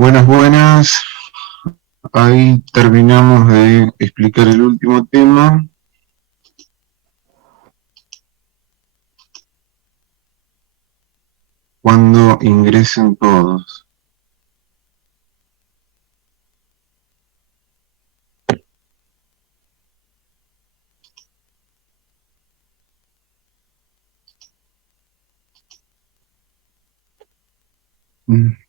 Buenas, buenas. Ahí terminamos de explicar el último tema. Cuando ingresen todos. Mm.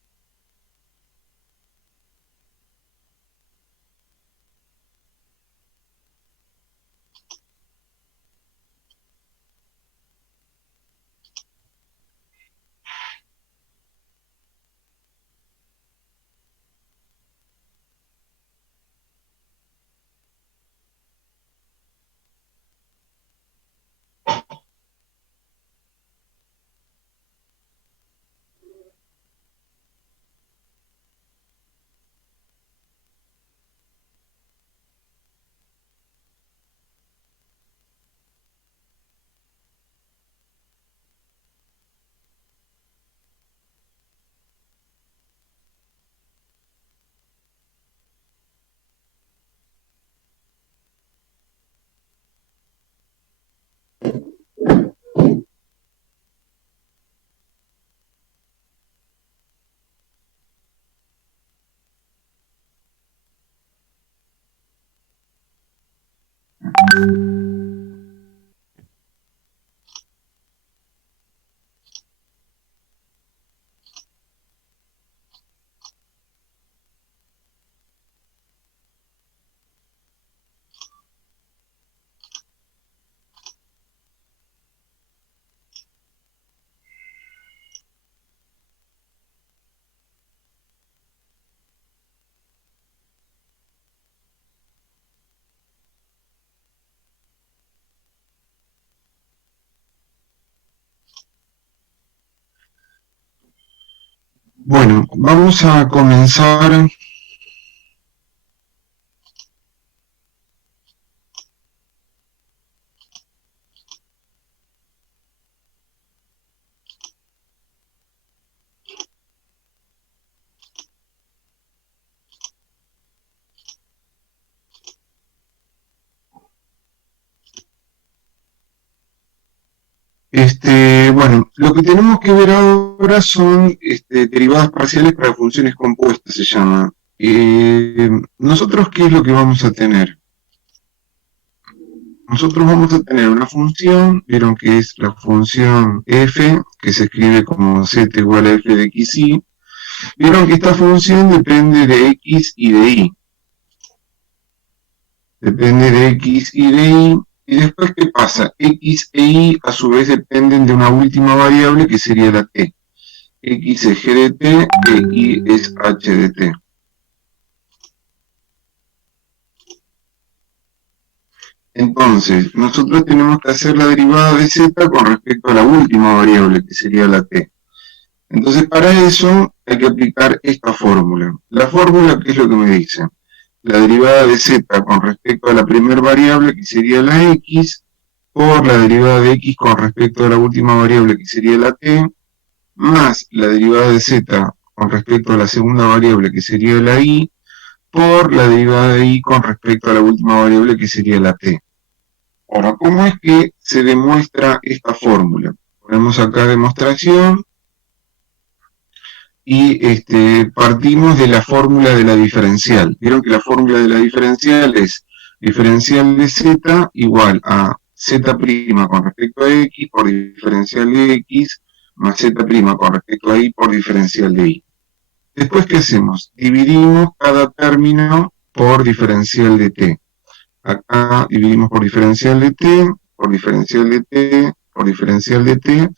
Bueno, vamos a comenzar. Bueno, lo que tenemos que ver ahora son derivadas parciales para funciones compuestas, se llama. Nosotros, ¿qué es lo que vamos a tener? Nosotros vamos a tener una función, vieron que es la función f, que se escribe como z igual a f de xy. Vieron que esta función depende de x y de y. Depende de x y de y. Y después, ¿qué pasa? X e y a su vez dependen de una última variable que sería la t. X es g de t e y es h de t. Entonces, nosotros tenemos que hacer la derivada de z con respecto a la última variable, que sería la t. Entonces, para eso hay que aplicar esta fórmula. La fórmula, ¿qué es lo que me dice? La derivada de z con respecto a la primera variable, que sería la x, por la derivada de x con respecto a la última variable, que sería la t, más la derivada de z con respecto a la segunda variable, que sería la y, por la derivada de y con respecto a la última variable, que sería la t. Ahora, ¿cómo es que se demuestra esta fórmula? Ponemos acá demostración y partimos de la fórmula de la diferencial. Vieron que la fórmula de la diferencial es diferencial de z igual a z' con respecto a x por diferencial de x más z' con respecto a y por diferencial de y. Después, ¿qué hacemos? Dividimos cada término por diferencial de t. Acá dividimos por diferencial de t, por diferencial de t, por diferencial de t.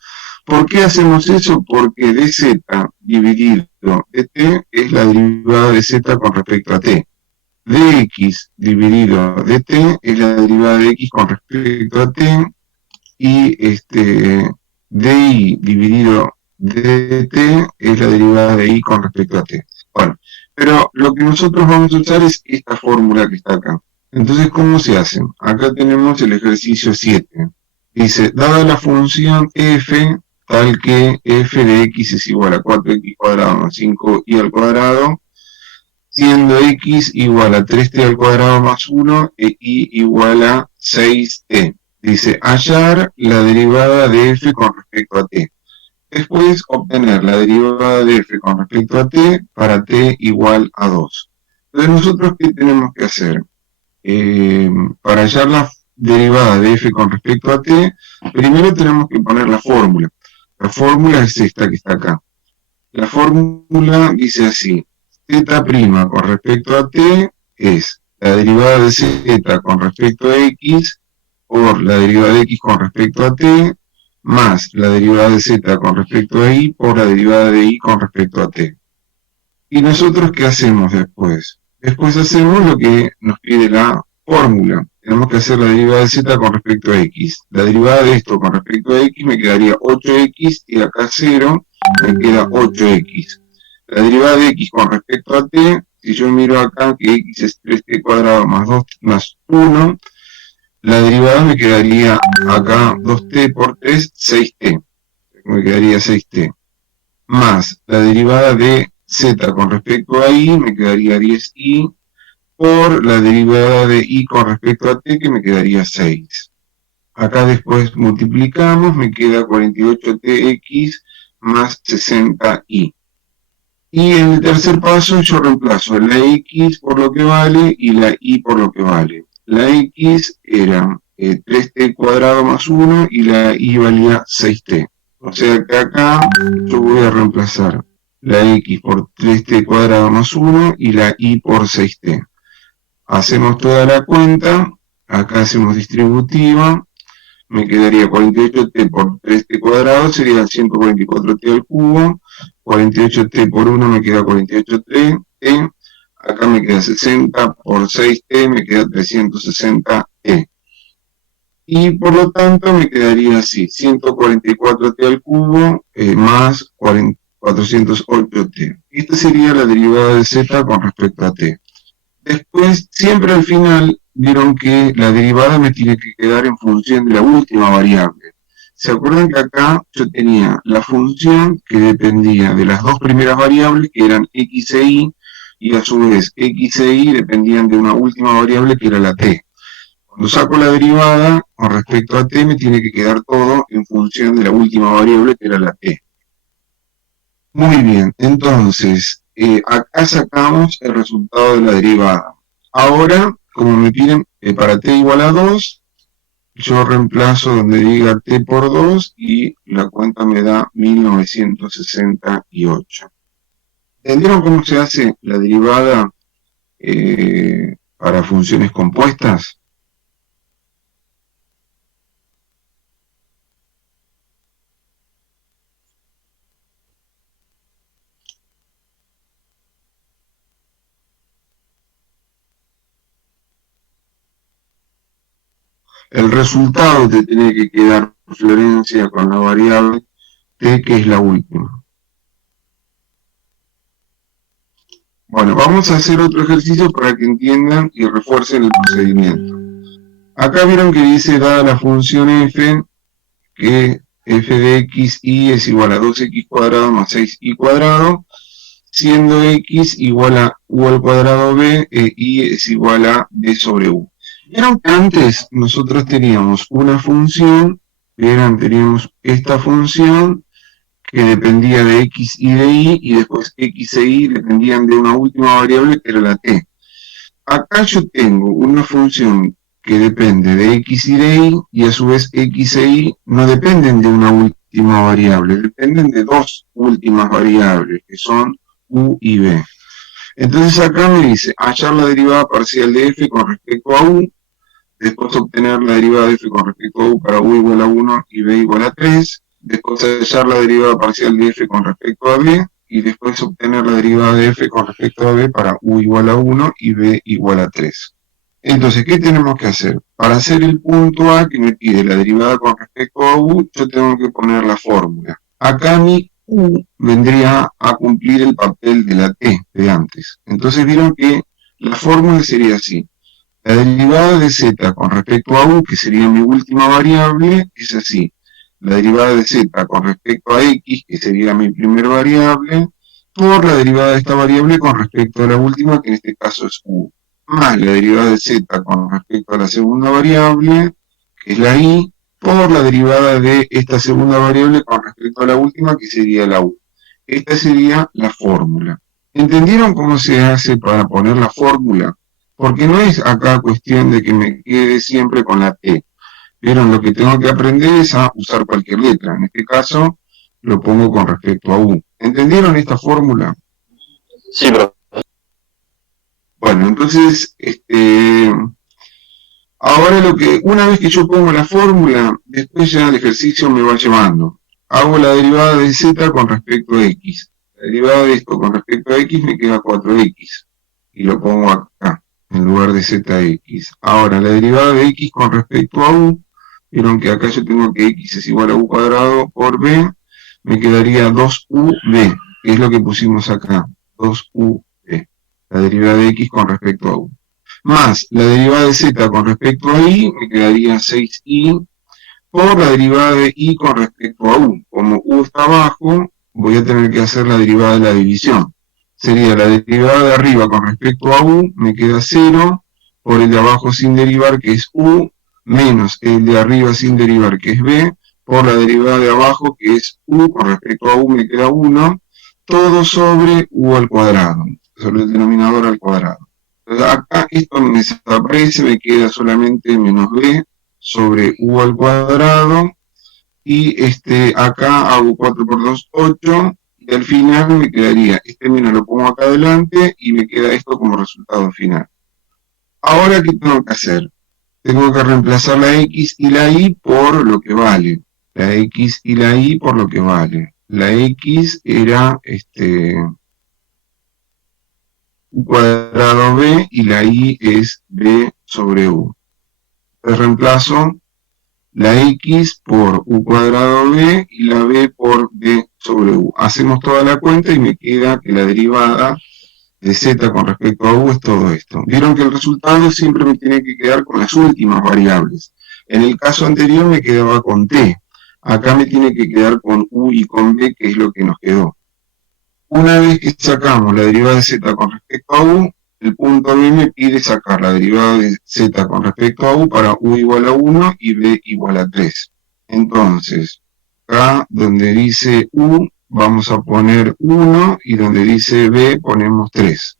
¿Por qué hacemos eso? Porque de z dividido de t es la derivada de z con respecto a t. De x dividido de t es la derivada de x con respecto a t. Y de y dividido de t es la derivada de y con respecto a t. Bueno, pero lo que nosotros vamos a usar es esta fórmula que está acá. Entonces, ¿cómo se hace? Acá tenemos el ejercicio 7. Dice, dada la función f, tal que f de x es igual a 4x cuadrado más 5y al cuadrado, siendo x igual a 3t al cuadrado más 1 e y igual a 6t. Dice, hallar la derivada de f con respecto a t. Después, obtener la derivada de f con respecto a t para t igual a 2. Entonces, ¿nosotros qué tenemos que hacer? Para hallar la derivada de f con respecto a t, primero tenemos que poner la fórmula. La fórmula es esta que está acá. La fórmula dice así, z' con respecto a t es la derivada de z con respecto a x por la derivada de x con respecto a t más la derivada de z con respecto a y por la derivada de y con respecto a t. ¿Y nosotros qué hacemos después? Después hacemos lo que nos pide la fórmula. Tenemos que hacer la derivada de z con respecto a x. La derivada de esto con respecto a x me quedaría 8x y acá 0 me queda 8x. La derivada de x con respecto a t, si yo miro acá que x es 3t cuadrado más 2 más 1, la derivada me quedaría acá 2t por 3, 6t. Me quedaría 6t. Más la derivada de z con respecto a y me quedaría 10y por la derivada de y con respecto a t que me quedaría 6. Acá después multiplicamos, me queda 48tx más 60y. Y en el tercer paso yo reemplazo la x por lo que vale y la y por lo que vale. La x era 3t cuadrado más 1 y la y valía 6t. O sea que acá yo voy a reemplazar la x por 3t cuadrado más 1 y la y por 6t. Hacemos toda la cuenta, acá hacemos distributiva, me quedaría 48t por 3t cuadrado, sería 144t al cubo, 48t por 1 me queda 48t, acá me queda 60 por 6t, me queda 360t. Y por lo tanto me quedaría así, 144t al cubo más 408t. Esta sería la derivada de z con respecto a t. Después, siempre al final, vieron que la derivada me tiene que quedar en función de la última variable. ¿Se acuerdan que acá yo tenía la función que dependía de las dos primeras variables, que eran x e y a su vez x e y dependían de una última variable que era la t? Cuando saco la derivada con respecto a t, me tiene que quedar todo en función de la última variable que era la t. Muy bien, entonces, acá sacamos el resultado de la derivada. Ahora, como me piden para t igual a 2, yo reemplazo donde diga t por 2 y la cuenta me da 1968. ¿Entendieron cómo se hace la derivada para funciones compuestas? El resultado te tiene que quedar Florencia con la variable t, que es la última. Bueno, vamos a hacer otro ejercicio para que entiendan y refuercen el procedimiento. Acá vieron que dice, dada la función f, que f de x y es igual a 2x cuadrado más 6y cuadrado, siendo x igual a u al cuadrado b e y es igual a b sobre u. Vieron que antes nosotros teníamos una función, teníamos esta función que dependía de x y de y después x e y dependían de una última variable que era la t. Acá yo tengo una función que depende de x y de y a su vez x e y no dependen de una última variable, dependen de dos últimas variables que son u y b. Entonces acá me dice hallar la derivada parcial de f con respecto a u, después obtener la derivada de f con respecto a u para u igual a 1 y b igual a 3, después hallar la derivada parcial de f con respecto a b, y después obtener la derivada de f con respecto a b para u igual a 1 y b igual a 3. Entonces, ¿qué tenemos que hacer? Para hacer el punto A que me pide la derivada con respecto a u, yo tengo que poner la fórmula. Acá mi u vendría a cumplir el papel de la t de antes. Entonces vieron que la fórmula sería así. La derivada de z con respecto a u, que sería mi última variable, es así. La derivada de z con respecto a x, que sería mi primera variable, por la derivada de esta variable con respecto a la última, que en este caso es u, más la derivada de z con respecto a la segunda variable, que es la i, por la derivada de esta segunda variable con respecto a la última, que sería la u. Esta sería la fórmula. ¿Entendieron cómo se hace para poner la fórmula? Porque no es acá cuestión de que me quede siempre con la t. Vieron, lo que tengo que aprender es a usar cualquier letra. En este caso, lo pongo con respecto a u. ¿Entendieron esta fórmula? Sí, pero Bueno, entonces, ahora una vez que yo pongo la fórmula, después ya el ejercicio me va llevando. Hago la derivada de z con respecto a x. La derivada de esto con respecto a x me queda 4x. Y lo pongo acá, en lugar de zx. Ahora, la derivada de x con respecto a u, vieron que acá yo tengo que x es igual a u cuadrado por b, me quedaría 2ub, que es lo que pusimos acá, 2ub, la derivada de x con respecto a u. Más la derivada de z con respecto a i, me quedaría 6i, por la derivada de i con respecto a u. Como u está abajo, voy a tener que hacer la derivada de la división. Sería la derivada de arriba con respecto a u, me queda 0, por el de abajo sin derivar, que es u, menos el de arriba sin derivar, que es b, por la derivada de abajo, que es u, con respecto a u me queda 1, todo sobre u al cuadrado, sobre el denominador al cuadrado. Entonces acá esto me desaparece, me queda solamente menos b sobre u al cuadrado, y acá hago 4 por 2, 8, y al final me quedaría, menos lo pongo acá adelante, y me queda esto como resultado final. Ahora, ¿qué tengo que hacer? Tengo que reemplazar la x y la y por lo que vale. La x y la y por lo que vale. La x era u cuadrado b y la y es b sobre u. Entonces reemplazo la x por u cuadrado b y la b por b sobre u. Hacemos toda la cuenta y me queda que la derivada de z con respecto a u es todo esto. Vieron que el resultado siempre me tiene que quedar con las últimas variables. En el caso anterior me quedaba con t. Acá me tiene que quedar con u y con b, que es lo que nos quedó. Una vez que sacamos la derivada de z con respecto a u, el punto b me pide sacar la derivada de z con respecto a u para u igual a 1 y b igual a 3. Entonces, acá donde dice u vamos a poner 1 y donde dice b ponemos 3.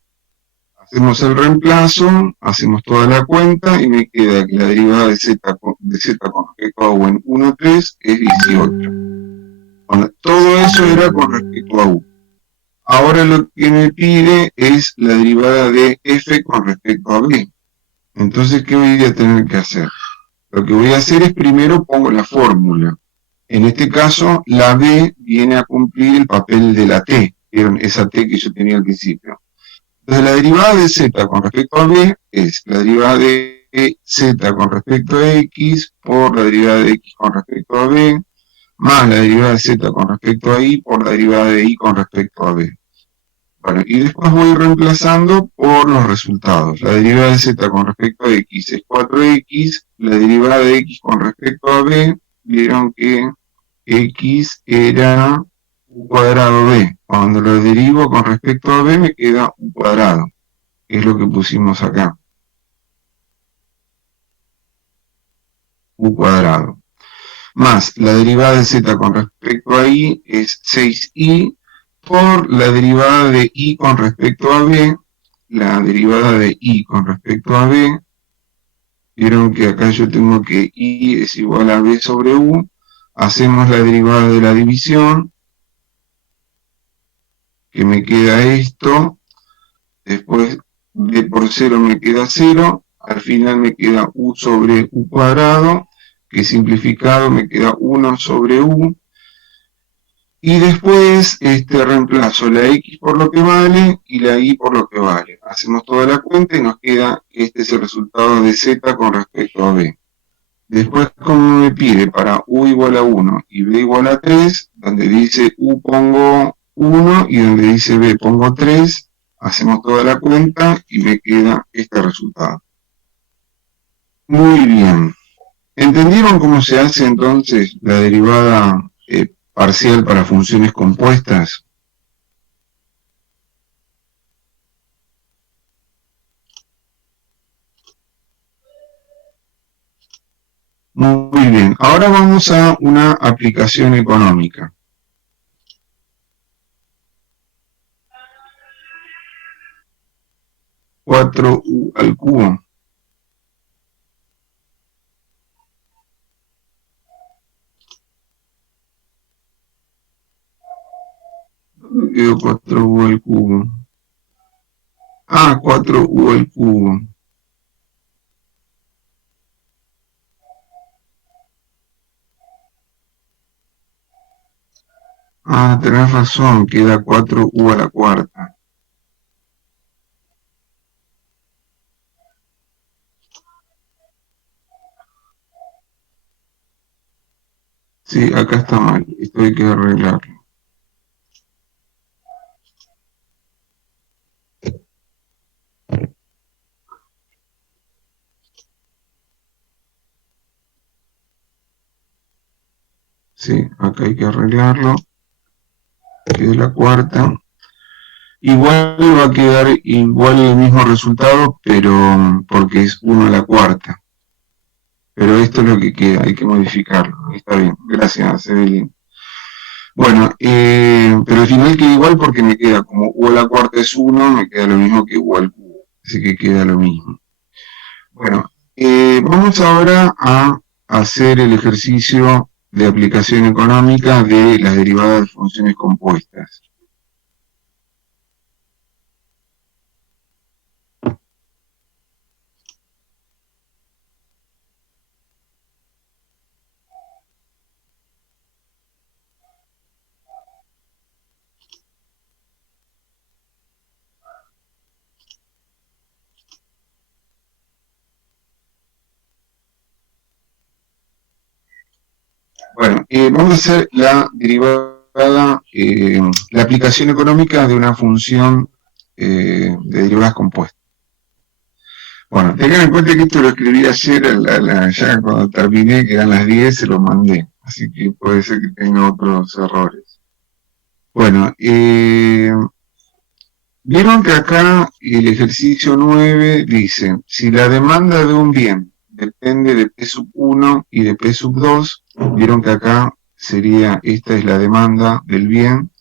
Hacemos el reemplazo, hacemos toda la cuenta y me queda que la derivada de z con respecto a u en 1, 3 es 18. Bueno, todo eso era con respecto a u. Ahora lo que me pide es la derivada de f con respecto a b. Entonces, ¿qué voy a tener que hacer? Lo que voy a hacer es primero pongo la fórmula. En este caso, la b viene a cumplir el papel de la t. ¿Vieron? Esa t que yo tenía al principio. Entonces, la derivada de z con respecto a b es la derivada de z con respecto a x por la derivada de x con respecto a b, más la derivada de z con respecto a y por la derivada de y con respecto a b. Bueno, y después voy reemplazando por los resultados. La derivada de z con respecto a x es 4x, la derivada de x con respecto a b, vieron que x era u cuadrado b. Cuando lo derivo con respecto a b me queda u cuadrado, que es lo que pusimos acá. U cuadrado. Más la derivada de z con respecto a y es 6i por la derivada de y con respecto a b. La derivada de y con respecto a b, vieron que acá yo tengo que y es igual a b sobre u. Hacemos la derivada de la división, que me queda esto. Después b por 0 me queda 0. Al final me queda u sobre u cuadrado, que simplificado me queda 1 sobre u. Y después reemplazo la x por lo que vale y la y por lo que vale. Hacemos toda la cuenta y nos queda que este es el resultado de z con respecto a b. Después, como me pide para u igual a 1 y b igual a 3, donde dice u pongo 1 y donde dice b pongo 3, hacemos toda la cuenta y me queda este resultado. Muy bien. ¿Entendieron cómo se hace entonces la derivada parcial para funciones compuestas? Muy bien, ahora vamos a una aplicación económica. 4u al cubo. Quedó 4u al cubo. Ah, 4u al cubo. Ah, tenés razón, queda 4u a la cuarta. Sí, acá está mal, esto hay que arreglarlo. Sí, acá hay que arreglarlo. Queda la cuarta. Igual va a quedar igual el mismo resultado, pero porque es 1 a la cuarta. Pero esto es lo que queda, hay que modificarlo. Está bien, gracias, Evelyn. Bueno, pero al final queda igual porque me queda como u a la cuarta es 1, me queda lo mismo que u al cubo. Así que queda lo mismo. Bueno, vamos ahora a hacer el ejercicio de aplicación económica de las derivadas de funciones compuestas. Bueno, vamos a hacer la derivada, la aplicación económica de una función de derivadas compuestas. Bueno, tengan en cuenta que esto lo escribí ayer, ya cuando terminé, que eran las 10, se lo mandé. Así que puede ser que tenga otros errores. Bueno, vieron que acá el ejercicio 9 dice, si la demanda de un bien depende de P sub 1 y de P sub 2, vieron que acá sería, esta es la demanda del bien,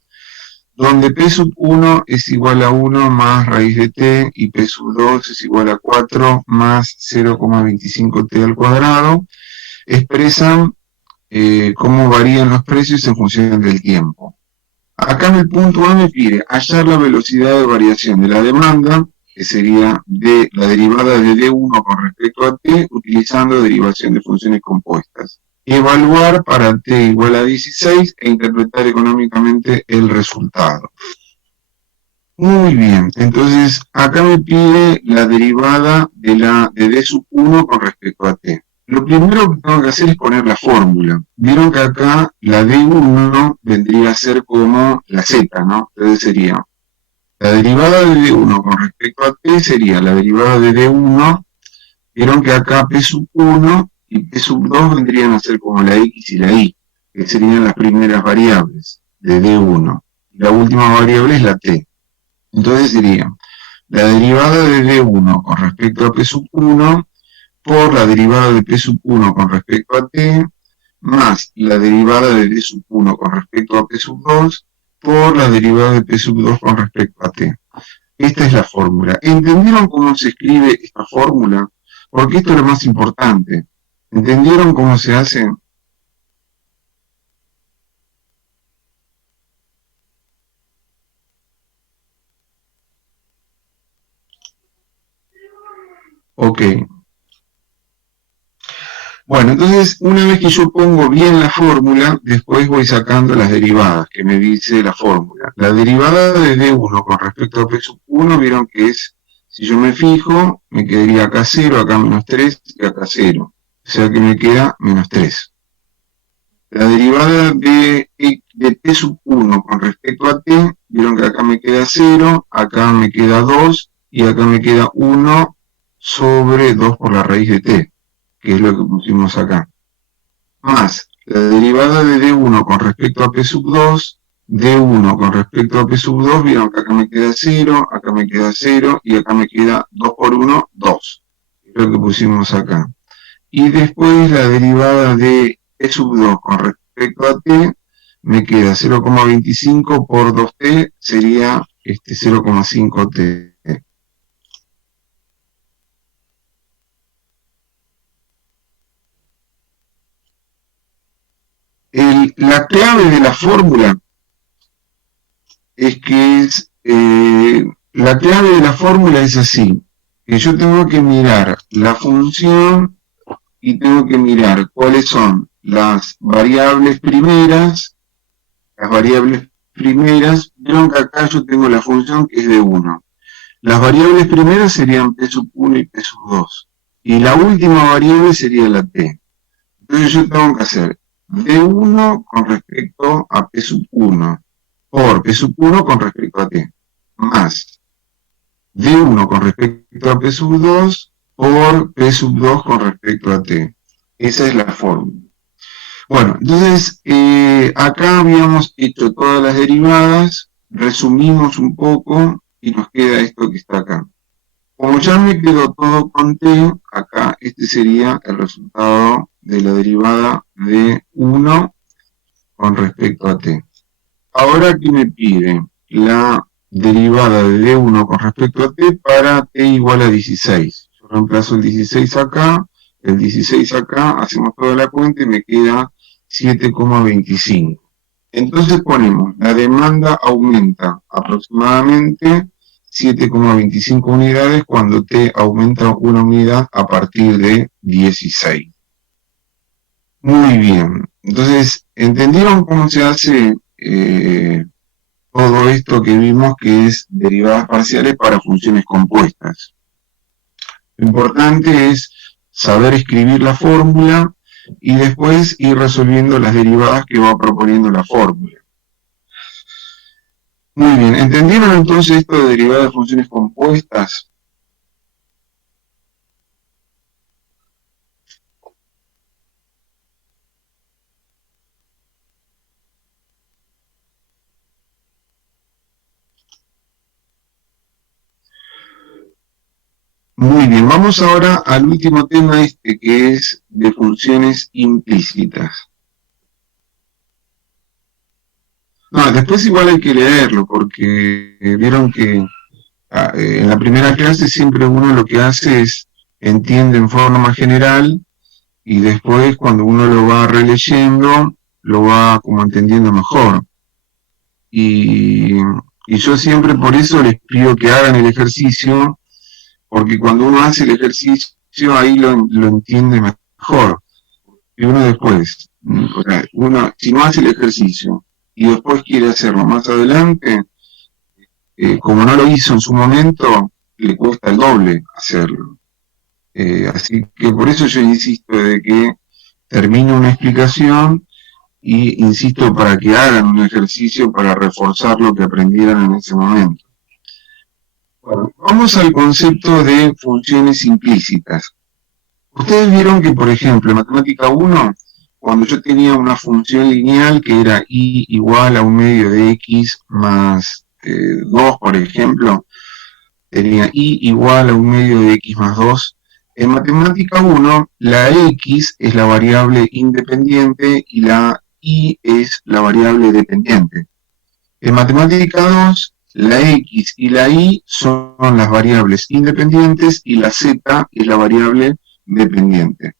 donde P sub 1 es igual a 1 más raíz de t y P sub 2 es igual a 4 más 0,25t al cuadrado, expresan cómo varían los precios en función del tiempo. Acá en el punto A me pide hallar la velocidad de variación de la demanda, que sería de la derivada de D1 con respecto a t, utilizando derivación de funciones compuestas. Evaluar para t igual a 16 e interpretar económicamente el resultado. Muy bien, entonces acá me pide la derivada de D sub 1 con respecto a t. Lo primero que tengo que hacer es poner la fórmula. Vieron que acá la D1 vendría a ser como la Z, ¿no? Entonces sería la derivada de D1 con respecto a t sería la derivada de D1. Vieron que acá P sub 1 y P sub 2 vendrían a ser como la X y la Y, que serían las primeras variables de D1. La última variable es la T. Entonces sería la derivada de D1 con respecto a P sub 1 por la derivada de P sub 1 con respecto a t, más la derivada de D sub 1 con respecto a P sub 2, por la derivada de P sub 2 con respecto a t. Esta es la fórmula. ¿Entendieron cómo se escribe esta fórmula? Porque esto es lo más importante. ¿Entendieron cómo se hace? Ok. Bueno, entonces, una vez que yo pongo bien la fórmula, después voy sacando las derivadas que me dice la fórmula. La derivada de D1 con respecto a P sub 1, vieron que es, si yo me fijo, me quedaría acá 0, acá menos 3 y acá 0. O sea que me queda menos 3. La derivada de P sub 1 con respecto a t, vieron que acá me queda 0, acá me queda 2 y acá me queda 1 sobre 2 por la raíz de t, que es lo que pusimos acá. Más la derivada de D1 con respecto a P sub 2, D1 con respecto a P sub 2, vieron que acá me queda 0, acá me queda 0 y acá me queda 2 por 1, 2. Es lo que pusimos acá. y después la derivada de t sub 2 con respecto a t, me queda 0,25 por 2t, sería 0,5t. La clave de la fórmula es que la clave de la fórmula es así, que yo tengo que mirar la función y tengo que mirar cuáles son las variables primeras. Vieron que acá yo tengo la función que es de 1. Las variables primeras serían p sub 1 y p sub 2. Y la última variable sería la t. Entonces yo tengo que hacer d1 con respecto a p sub 1 por p sub 1 con respecto a t, más d1 con respecto a p sub 2 por p sub 2 con respecto a t. Esa es la fórmula. Bueno, entonces acá habíamos hecho todas las derivadas, resumimos un poco y nos queda esto que está acá. Como ya me quedó todo con t, acá este sería el resultado de la derivada de 1 con respecto a t. Ahora, ¿qué me pide? La derivada de d1 con respecto a t para t igual a 16. Yo reemplazo el 16 acá, el 16 acá, hacemos toda la cuenta y me queda 7,25. Entonces ponemos, la demanda aumenta aproximadamente 7,25 unidades cuando t aumenta una unidad a partir de 16. Muy bien, entonces, ¿entendieron cómo se hace todo esto que vimos que es derivadas parciales para funciones compuestas? Lo importante es saber escribir la fórmula y después ir resolviendo las derivadas que va proponiendo la fórmula. Muy bien, ¿entendieron entonces esto de derivadas de funciones compuestas? Muy bien, vamos ahora al último tema que es de funciones implícitas. No, después igual hay que leerlo, porque vieron que en la primera clase siempre uno lo que hace es entiende en forma general y después cuando uno lo va releyendo, lo va como entendiendo mejor. Y yo siempre por eso les pido que hagan el ejercicio, porque cuando uno hace el ejercicio ahí lo entiende mejor. Y uno después, o sea, si no hace el ejercicio y después quiere hacerlo más adelante, como no lo hizo en su momento, le cuesta el doble hacerlo. Así que por eso yo insisto de que termino una explicación y insisto para que hagan un ejercicio para reforzar lo que aprendieron en ese momento. Bueno, vamos al concepto de funciones implícitas. Ustedes vieron que, por ejemplo, en Matemática 1, cuando yo tenía una función lineal que era y igual a un medio de x más 2, por ejemplo, tenía y igual a un medio de x más 2. En Matemática 1, la x es la variable independiente y la y es la variable dependiente. En Matemática 2, la x y la y son las variables independientes y la z es la variable dependiente.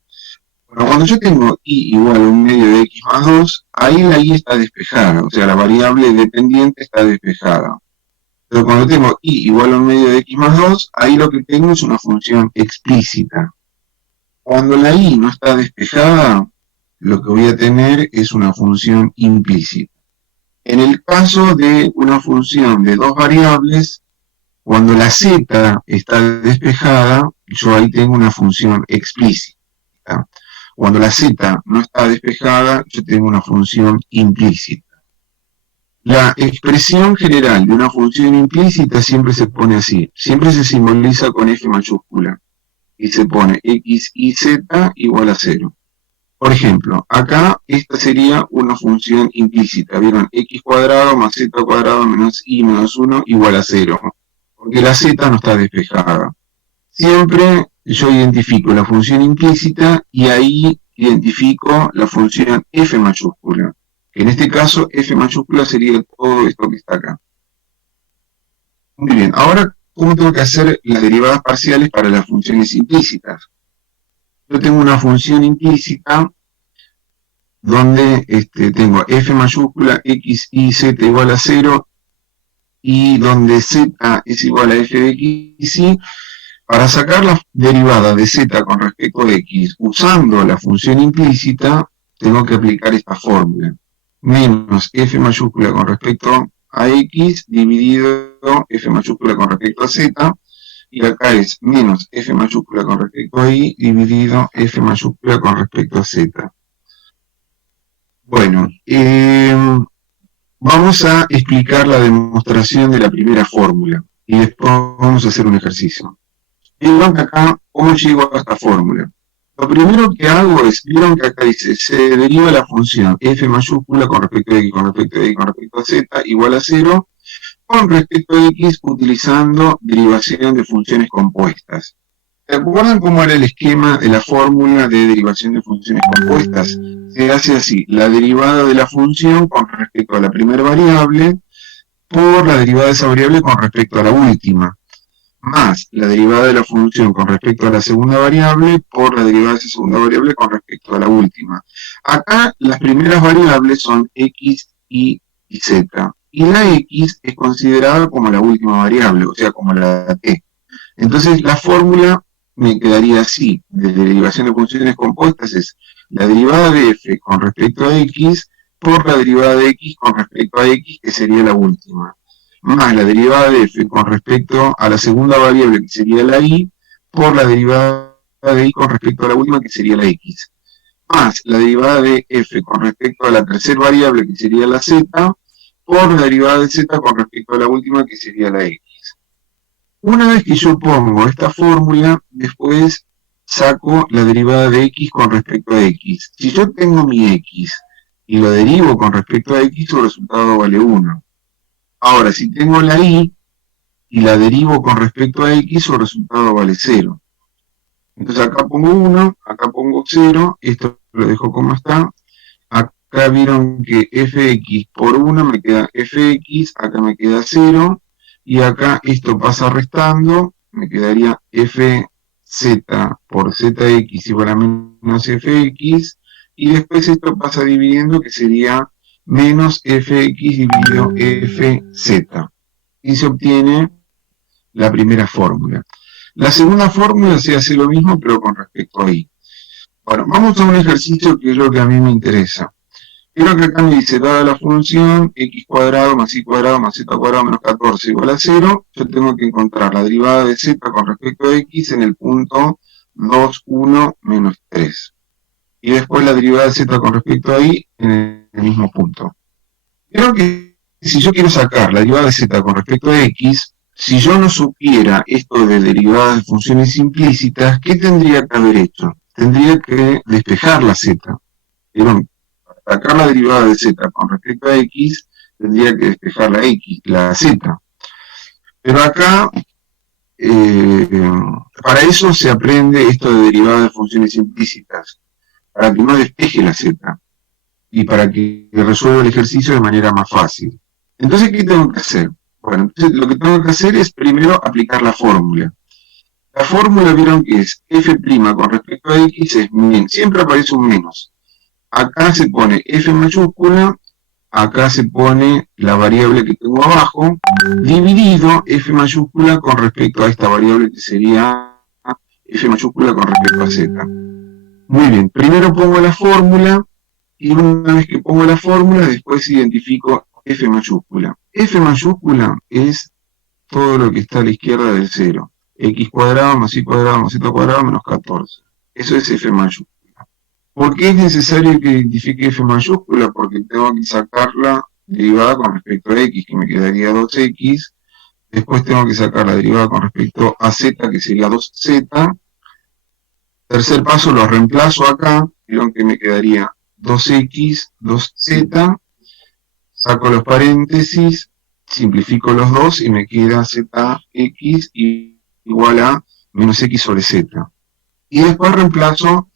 Bueno, cuando yo tengo y igual a un medio de x más 2, ahí la y está despejada, o sea, la variable dependiente está despejada. Pero cuando tengo y igual a un medio de x más 2, ahí lo que tengo es una función explícita. Cuando la y no está despejada, lo que voy a tener es una función implícita. En el caso de una función de dos variables, cuando la z está despejada, yo ahí tengo una función explícita. Cuando la z no está despejada, yo tengo una función implícita. La expresión general de una función implícita siempre se pone así, siempre se simboliza con F mayúscula y se pone x y z igual a 0. Por ejemplo, acá esta sería una función implícita, ¿vieron? X cuadrado más z cuadrado menos y menos 1 igual a 0, porque la z no está despejada. Siempre yo identifico la función implícita y ahí identifico la función f mayúscula, que en este caso f mayúscula sería todo esto que está acá. Muy bien, ahora, ¿cómo tengo que hacer las derivadas parciales para las funciones implícitas? Yo tengo una función implícita donde tengo f mayúscula, x, y, z igual a 0, y donde z es igual a f de x, y. Para sacar la derivada de z con respecto a x usando la función implícita, tengo que aplicar esta fórmula. Menos f mayúscula con respecto a x dividido f mayúscula con respecto a z, y acá es menos f mayúscula con respecto a y dividido f mayúscula con respecto a z. Bueno, vamos a explicar la demostración de la primera fórmula y después vamos a hacer un ejercicio. Vieron que acá, ¿cómo llego a esta fórmula? Lo primero que hago es, vieron que acá dice, se deriva la función f mayúscula con respecto a x, con respecto a y, con respecto a z, igual a 0, con respecto a x utilizando derivación de funciones compuestas. ¿Se acuerdan cómo era el esquema de la fórmula de derivación de funciones compuestas? Se hace así, la derivada de la función con respecto a la primera variable por la derivada de esa variable con respecto a la última, más la derivada de la función con respecto a la segunda variable por la derivada de esa segunda variable con respecto a la última. Acá las primeras variables son x, y z, y la x es considerada como la última variable, o sea, como la t. Entonces la fórmula me quedaría así, de derivación de funciones compuestas es la derivada de f con respecto a x por la derivada de x con respecto a x, que sería la última, más la derivada de f con respecto a la segunda variable, que sería la y, por la derivada de y con respecto a la última, que sería la x, más la derivada de f con respecto a la tercera variable, que sería la z, por la derivada de z con respecto a la última, que sería la x. Una vez que yo pongo esta fórmula, después saco la derivada de x con respecto a x. Si yo tengo mi x y lo derivo con respecto a x, su resultado vale 1. Ahora, si tengo la y la derivo con respecto a x, su resultado vale 0. Entonces acá pongo 1, acá pongo 0, esto lo dejo como está. Acá vieron que fx por 1 me queda fx, acá me queda 0, y acá esto pasa restando, me quedaría fz por zx igual a menos fx, y después esto pasa dividiendo, que sería menos fx dividido fz, y se obtiene la primera fórmula. La segunda fórmula se hace lo mismo, pero con respecto a y. Bueno, vamos a un ejercicio que es lo que a mí me interesa. Quiero que acá me dice, dada la función x cuadrado más y cuadrado más z cuadrado menos 14 igual a 0, yo tengo que encontrar la derivada de z con respecto a x en el punto 2, 1, menos 3. Y después la derivada de z con respecto a y en el mismo punto. Creo que si yo quiero sacar la derivada de z con respecto a x, si yo no supiera esto de derivadas de funciones implícitas, ¿qué tendría que haber hecho? Tendría que despejar la z. Para sacar la derivada de z con respecto a x, tendría que despejar la z. Pero acá, para eso se aprende esto de derivadas de funciones implícitas, para que no despeje la z y para que resuelva el ejercicio de manera más fácil. Entonces, ¿qué tengo que hacer? Bueno, entonces lo que tengo que hacer es primero aplicar la fórmula. La fórmula vieron que es f' con respecto a x es menos, siempre aparece un menos. Acá se pone f mayúscula, acá se pone la variable que tengo abajo, dividido f mayúscula con respecto a esta variable que sería f mayúscula con respecto a z. Muy bien, primero pongo la fórmula, y una vez que pongo la fórmula, después identifico f mayúscula. F mayúscula es todo lo que está a la izquierda del 0. X cuadrado más y cuadrado más z cuadrado menos 14. Eso es f mayúscula. ¿Por qué es necesario que identifique f mayúscula? Porque tengo que sacar la derivada con respecto a x, que me quedaría 2x. Después tengo que sacar la derivada con respecto a z, que sería 2z. Tercer paso, lo reemplazo acá. Vieron que me quedaría 2x, 2z. Saco los paréntesis, simplifico los dos y me queda zx igual a menos x sobre z. Y después reemplazo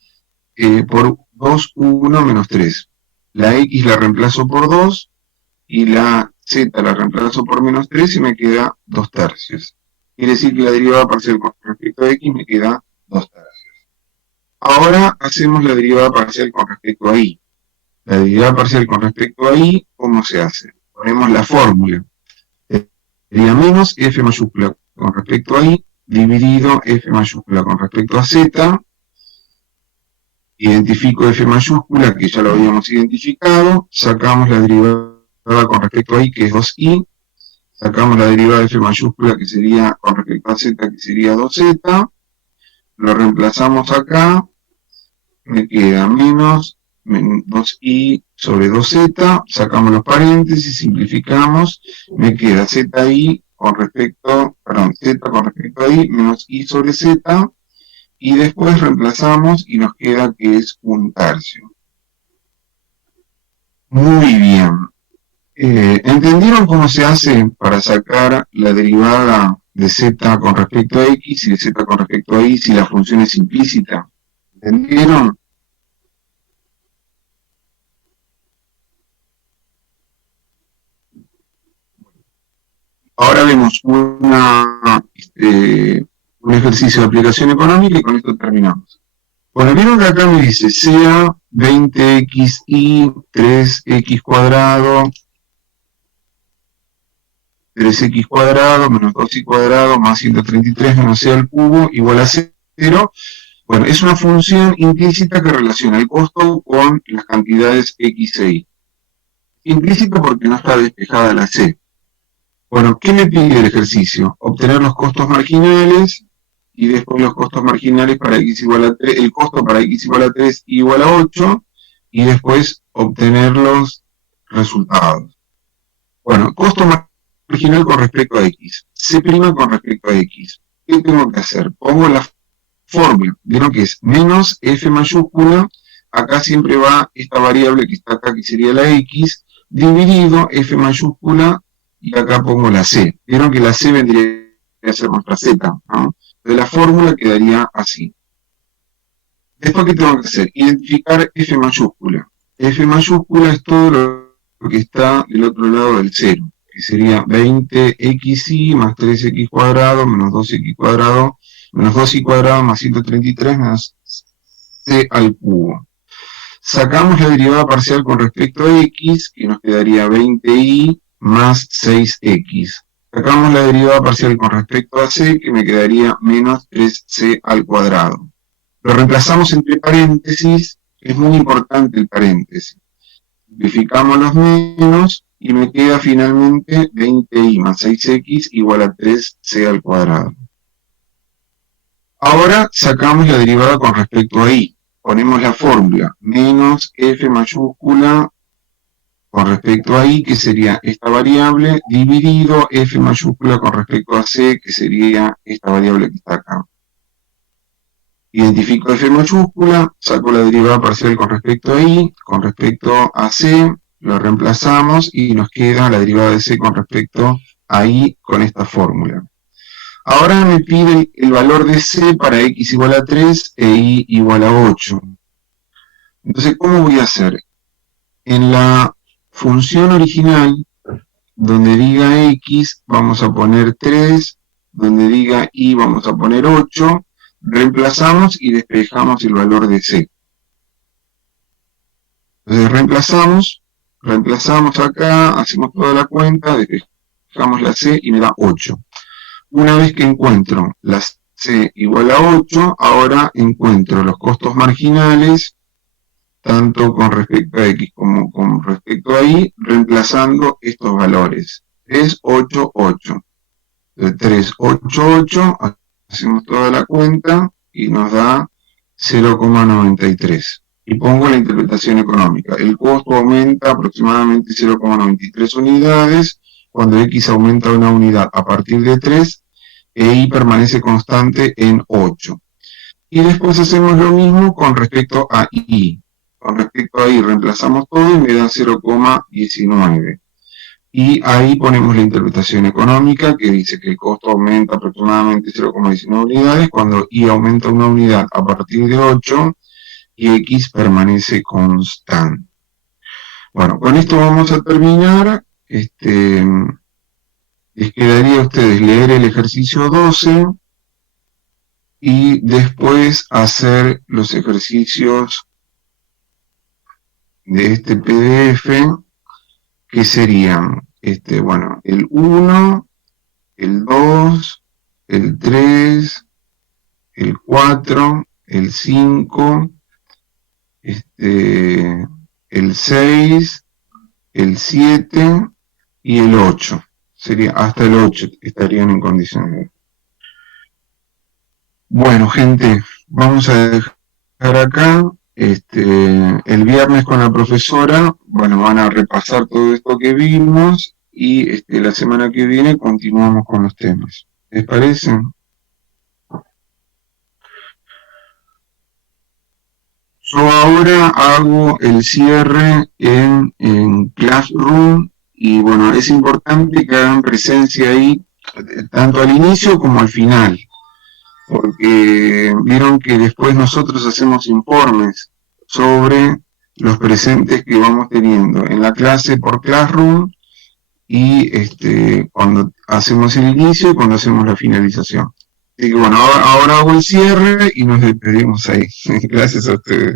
por 2, 1, menos 3. La X la reemplazo por 2 y la Z la reemplazo por menos 3 y me queda 2 tercios. Quiere decir que la derivada parcial con respecto a X me queda 2 tercios. Ahora hacemos la derivada parcial con respecto a Y. La derivada parcial con respecto a Y, ¿cómo se hace? Ponemos la fórmula. Sería menos F mayúscula con respecto a Y, dividido F mayúscula con respecto a Z. Identifico F mayúscula, que ya lo habíamos identificado. Sacamos la derivada con respecto a Y, que es 2Y. Sacamos la derivada de F mayúscula, que sería con respecto a Z, que sería 2Z. Lo reemplazamos acá. Me queda menos 2i sobre 2z, sacamos los paréntesis, simplificamos, me queda zi con respecto, z con respecto a i menos i sobre z, y después reemplazamos y nos queda que es 1 tercio. Muy bien. ¿Entendieron cómo se hace para sacar la derivada de z con respecto a x y de z con respecto a y si la función es implícita? ¿Entendieron? Ahora vemos un ejercicio de aplicación económica y con esto terminamos. Bueno, vieron que acá me dice sea 20xy 3x cuadrado, 3x cuadrado menos 2y cuadrado más 133 menos c al cubo igual a 0. Bueno, es una función implícita que relaciona el costo con las cantidades x e y. Implícita porque no está despejada la c. Bueno, ¿qué me pide el ejercicio? Obtener los costos marginales y después los costos marginales para x igual a 3, el costo para x igual a 3 igual a 8 y después obtener los resultados. Bueno, costo marginal con respecto a x, c' con respecto a x. ¿Qué tengo que hacer? Pongo la fórmula, vieron que es menos f mayúscula, acá siempre va esta variable que está acá, que sería la x, dividido f mayúscula, y acá pongo la c. Vieron que la c vendría a ser nuestra z, ¿no? De la fórmula quedaría así. Después, ¿qué tengo que hacer? Identificar f mayúscula. F mayúscula es todo lo que está del otro lado del 0, que sería 20xy más 3x cuadrado menos 2x cuadrado menos 2y cuadrado más 133 menos c al cubo. Sacamos la derivada parcial con respecto a x, que nos quedaría 20y más 6x. Sacamos la derivada parcial con respecto a c, que me quedaría menos 3c al cuadrado. Lo reemplazamos entre paréntesis, es muy importante el paréntesis. Simplificamos los menos y me queda finalmente 20y más 6x igual a 3c al cuadrado. Ahora sacamos la derivada con respecto a y. Ponemos la fórmula, menos f mayúscula con respecto a y, que sería esta variable, dividido f mayúscula con respecto a c, que sería esta variable que está acá. Identifico f mayúscula, saco la derivada parcial con respecto a y, con respecto a c, lo reemplazamos y nos queda la derivada de c con respecto a y con esta fórmula. Ahora me pide el valor de c para x igual a 3 e y igual a 8. Entonces, ¿cómo voy a hacer? En la función original, donde diga x, vamos a poner 3, donde diga y, vamos a poner 8, reemplazamos y despejamos el valor de c. Entonces reemplazamos acá, hacemos toda la cuenta, despejamos la c y me da 8. Una vez que encuentro la c igual a 8, ahora encuentro los costos marginales, tanto con respecto a x como con respecto a y, reemplazando estos valores. 3, 8, 8. De 3, 8, 8, hacemos toda la cuenta y nos da 0,93. Y pongo la interpretación económica. El costo aumenta aproximadamente 0,93 unidades, cuando x aumenta una unidad a partir de 3, e y permanece constante en 8. Y después hacemos lo mismo con respecto a y. Con respecto a y reemplazamos todo y me da 0,19. y ahí ponemos la interpretación económica que dice que el costo aumenta aproximadamente 0,19 unidades cuando Y aumenta una unidad a partir de 8 y X permanece constante. Bueno, con esto vamos a terminar. Les quedaría a ustedes leer el ejercicio 12 y después hacer los ejercicios de este PDF, que serían, bueno, el 1, el 2, el 3, el 4, el 5, el 6, el 7 y el 8. Sería hasta el 8 estarían en condiciones. Bueno, gente, vamos a dejar acá. El viernes con la profesora, bueno, van a repasar todo esto que vimos y la semana que viene continuamos con los temas. ¿Les parece? Yo ahora hago el cierre en Classroom y bueno, es importante que hagan presencia ahí tanto al inicio como al final, porque vieron que después nosotros hacemos informes sobre los presentes que vamos teniendo en la clase por Classroom y cuando hacemos el inicio y cuando hacemos la finalización. Así que bueno, ahora hago el cierre y nos despedimos ahí. Gracias a ustedes.